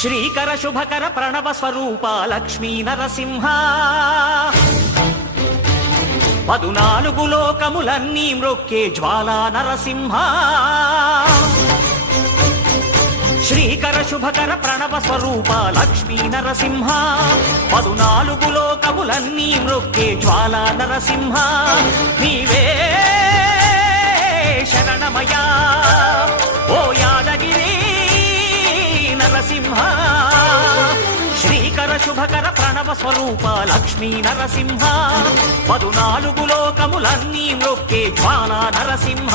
శ్రీకర శుభకర ప్రణవ స్వరూప లక్ష్మీ నరసింహ 14 లోకములన్నీ మ్రొక్కే జ్వాలా నరసింహ శ్రీకర శుభకర ప్రణవ స్వరూప లక్ష్మీ నరసింహ 14 లోకములన్నీ మ్రొక్కే జ్వాలా నరసింహ నీవే శరణమయా ఓ యాదగిరి నరసింహ శ్రీకర శుభకర ప్రణవ స్వరూప లక్ష్మీ నరసింహ 14 లోకములన్నీ మ్రొక్కే జ్వాలా నరసింహ